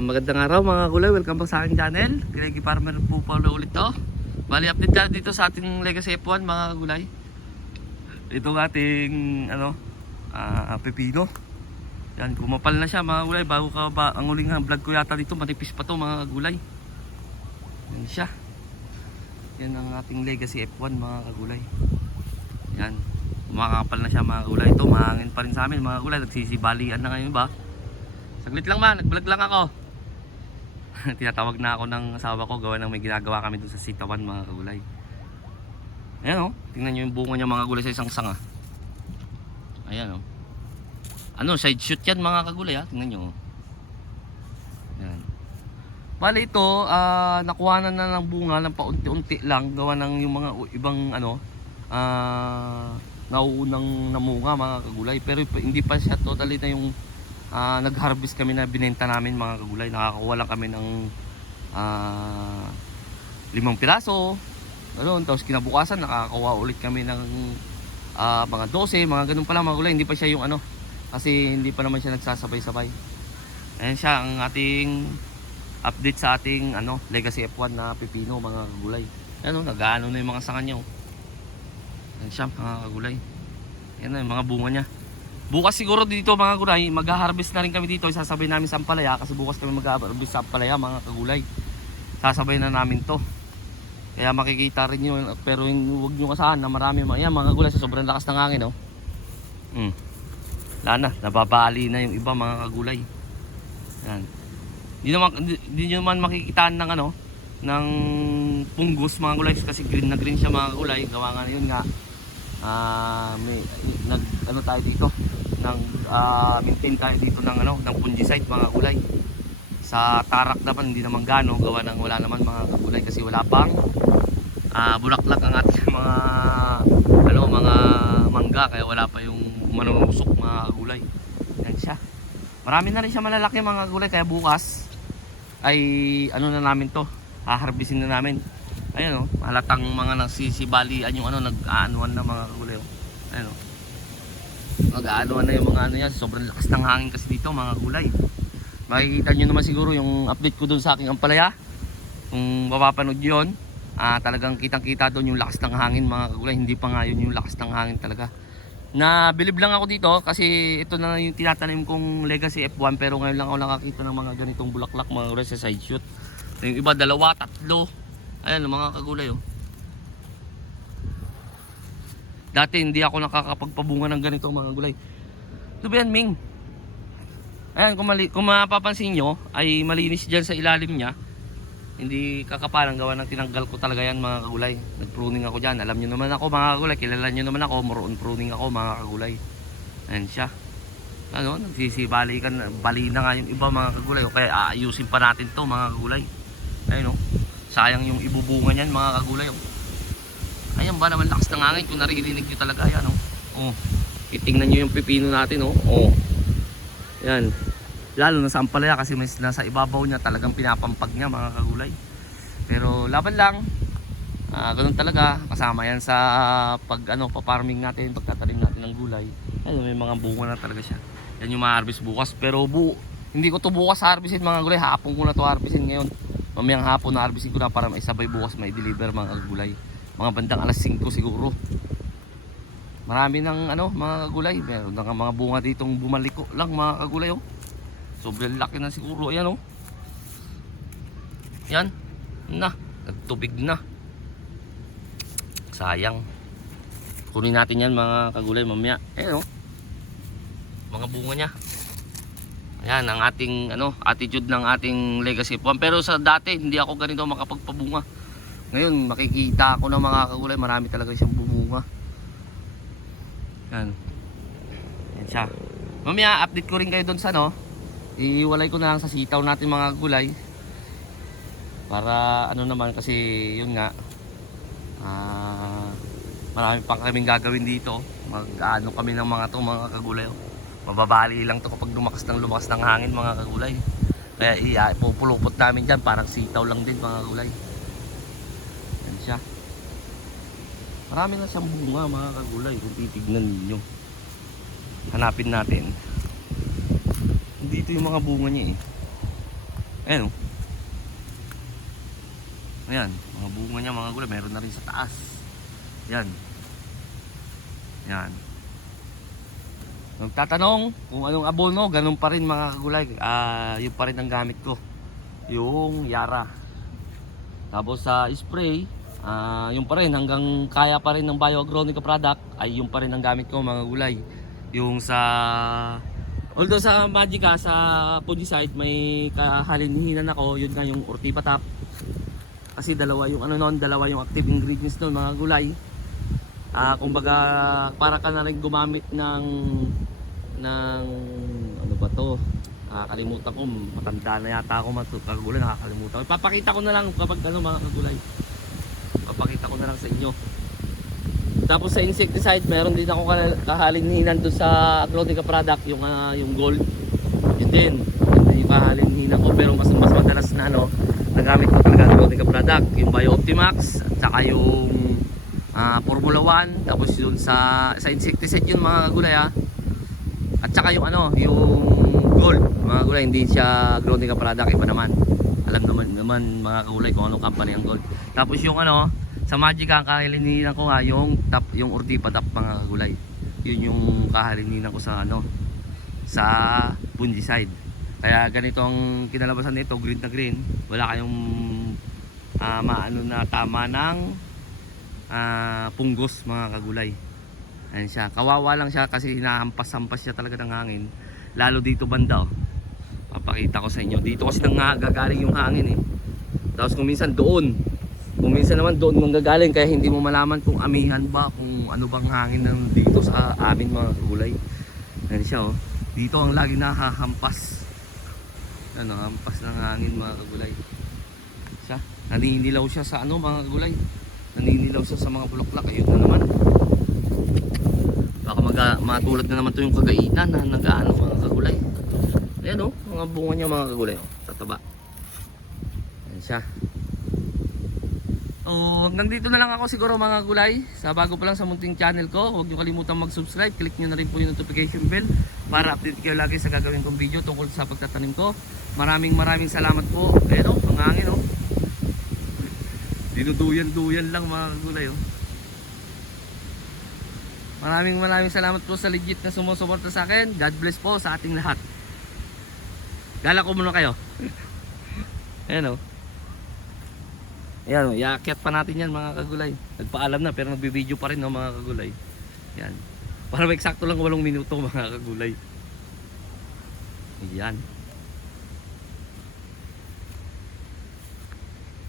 Magandang araw mga kagulay, welcome back sa aking channel. Gregi Farmer po pa ulit to. Bali update tayo dito sa ating Legacy F1 mga kagulay. Ito ang ating pepino. Yan, kumapal na siya mga kagulay. Bago ka ba, ang uling vlog ko yata dito, manipis pa to mga kagulay. Yan siya. Yan ang ating Legacy F1 mga kagulay. Yan, kumakapal na siya mga kagulay. Ito, mahangin pa rin sa amin mga kagulay. Nagsisibalian na ngayon ba? Saglit lang man, nag-vlog lang ako. Tinatawag na ako ng asawa ko, gawa ng may ginagawa kami doon sa sitawan mga kagulay. Ayan o, tingnan nyo yung bunga niya mga kagulay sa isang sanga. Ayan o. Ano, side shoot yan mga kagulay ha, tingnan nyo. Ayan. Bali ito, nakuha na ng bunga ng paunti-unti lang, gawa ng yung mga ibang nauunang namunga mga kagulay. Pero hindi pa siya totally na yung nag-harvest kami na binenta namin mga kagulay. Nakakakuha lang kami ng 5 piraso ganoon, tapos kinabukasan nakakakuha ulit kami ng mga 12, mga ganun pa lang mga kagulay. Hindi pa siya yung kasi hindi pa naman siya nagsasabay-sabay. Ayan siya ang ating update sa ating Legacy F1 na pepino mga kagulay. Ayan nag-aano na yung mga sanga niya. Ayan siya mga kagulay. Ayan na yung mga bunga niya. Bukas siguro dito mga kagulay, mag-harvest na rin kami dito. Isasabay namin sa ampalaya kasi bukas kami mag-harvest sa ampalaya mga kagulay. Sasabay na namin to. Kaya makikita rin nyo, pero huwag nyo kasahan na marami mga kagulay sa sobrang lakas ng hangin. Wala na, nababali na yung iba mga kagulay. Yan. Hindi nyo man makikitaan ng ng punggos mga kagulay kasi green na green siya mga kagulay. Gawa nga yun nga. May tayo dito maintain tayo dito ng fungicide mga kulay. Sa tarak naman hindi naman gano, gawa ng wala naman mga kulay kasi wala pang bulaklak ang ating mga mangga, kaya wala pa yung manunusok mga kulay. Yan siya, marami na rin siya malalaki mga kulay, kaya bukas ay na namin to, haharbisin na namin. Ayan halatang mga nagsisibalian yung nag-aanuan na mga kagulay. Ayan mag-aanuan na yung mga yan. Sobrang lakas ng hangin kasi dito mga kagulay. Makikita nyo naman siguro yung update ko doon sa aking ampalaya. Kung mapapanood yun, talagang kitang kita doon yung lakas ng hangin mga kagulay. Hindi pa nga yun yung lakas ng hangin talaga. Nabilib lang ako dito kasi ito na yung tinatanim kong Legacy F1. Pero ngayon lang ako nakakita ng mga ganitong bulaklak mga kagulay sa side shoot. Yung iba 2, 3. Ayan mga kagulay Dati hindi ako nakakapagpabunga ng ganito mga kagulay. Ito ba yan, Ming? Ayan, kung mapapansin nyo ay malinis dyan sa ilalim niya. Hindi kakapalang, gawa ng tinanggal ko talaga yan mga kagulay. Nag-pruning ako dyan. Alam nyo naman ako mga kagulay, kilala nyo naman ako, moroon pruning ako mga kagulay. Ayan siya. Nagsisibali bali na nga yung iba mga kagulay. Kaya aayusin pa natin to mga kagulay. Ayun sayang yung ibubunga niyan mga kagulay. Ayan ba naman, lakas ng hangin. Kung naririnig nyo talaga yan itingnan nyo yung pepino natin yan, lalo na sa ampalaya kasi may nasa ibabaw niya, talagang pinapampag niya mga kagulay. Pero laban lang, ganun talaga, kasama yan sa pa-farming natin, pagtatanim natin ng gulay. Ayun, may mga bunga na talaga siya. Yan yung ma-harvest bukas. Pero hindi ko to bukas harvestin mga kagulay, hapon ko na to harvestin ngayon. Mamayang hapon na harvestin ko na para maisabay bukas may deliver mga kagulay. Mga bandang alas 5 siguro. Marami ng mga kagulay. Meron na mga bunga ditong bumaliko lang mga kagulay Sobrang laki na siguro. Ayan Yan na, nagtubig na. Sayang. Kunin natin yan mga kagulay mamaya. Ayan mga bunga niya. Ayan ang ating attitude ng ating Legacy F1. Pero sa dati hindi ako ganito makapagpabunga. Ngayon makikita ako ng mga kagulay, marami talaga siyang bumunga. Yan. Yan siya. Mamaya update ko rin kayo doon sa iiwalay ko na lang sa sitaw natin mga kagulay. Para naman kasi yun nga. Marami pang kaming gagawin dito. Mag-ano kami ng mga mga kagulay. Mababali lang to kapag lumakas ng hangin mga kagulay. Kaya ipupulupot namin dyan, parang sitaw lang din mga kagulay. Yan siya. Marami na siyang bunga mga kagulay kung titignan ninyo. Hanapin natin. Dito yung mga bunga niya Ayan oh. Ayan, mga bunga niya mga gulay, meron na rin sa taas. Yan. Yan. Kung tatanong kung anong abono, ganun pa rin mga kagulay. Yun pa rin ang gamit ko. Yung Yara. Tapos sa spray, yun pa rin, hanggang kaya pa rin ng Bioagronica product, ay yun pa rin ang gamit ko mga gulay. Yung sa, although sa Magica, sa fungicide, may kahalinihinan ako, yun nga yung Ortipatap. Kasi dalawa yung ano nun, dalawa yung active ingredients nun mga gulay. Kumbaga para ka na rin gumamit ng ano ba to? Kalimutan ko, matanda na yata ako kagulay, nakakalimutan ko. Ipapakita ko na lang kapag ano mga kagulay. Ipapakita ko na lang sa inyo. Tapos sa insecticide, meron din ako kahalininan doon sa Agronica product, yung gold. Yun din. Yung kahalininan ko, pero mas madalas na ano, nagamit ko talaga Agronica product, yung Bio-Optimax at saka yung Formula 1. Tapos yun sa insecticide yun mga kagulay at saka yung ano, yung gold mga kagulay, hindi siya Agronica product, iba naman. Alam naman mga kagulay kung anong company ang gold. Tapos yung ano, sa Magica, ang kahalininan ko nga yung Ortipatap mga kagulay. Yun yung kahalininan ko sa ano, sa fungicide. Kaya ganito ang kinalabasan nito, green na green. Wala kayong maano na tama ng punggos mga kagulay. Ayan siya. Kawawa lang siya kasi hinahampas-hampas siya talaga ng hangin. Lalo dito banda oh. Papakita ko sa inyo. Dito kasi nanggagaling yung hangin eh. Tapos kung minsan doon. Kung minsan naman doon manggagaling, kaya hindi mo malaman kung amihan ba, kung ano bang hangin ng dito sa amin mga kagulay. Ayan siya oh. Dito ang lagi nahahampas. Ano, hampas ng hangin mga kagulay. Siya, naninilaw siya sa ano mga kagulay. Naninilaw siya sa mga bulaklak. Ayun na naman. Baka matulad na naman to yung kagaitan na nag-ano mga kagulay. Ayan o, mga bunga niya mga kagulay o, sa taba. Ayan siya. Hanggang dito na lang ako siguro mga kagulay. Sa bago pa lang sa munting channel ko, huwag nyo kalimutan mag-subscribe. Click nyo na rin po yung notification bell para update kayo lagi sa gagawin kong video tungkol sa pagtatanim ko. Maraming salamat po. Ayan o, ang hangin o. Dinuduyan-duyan lang mga kagulay o. Maraming salamat po sa legit na sumusuporta sa akin. God bless po sa ating lahat. Gala ko muna kayo. Ayan o. Ayan o, iakyat pa natin yan mga kagulay. Nagpaalam na pero nagbibideo pa rin no, mga kagulay. Ayan. Para may eksakto lang 8 minuto mga kagulay. Ayan.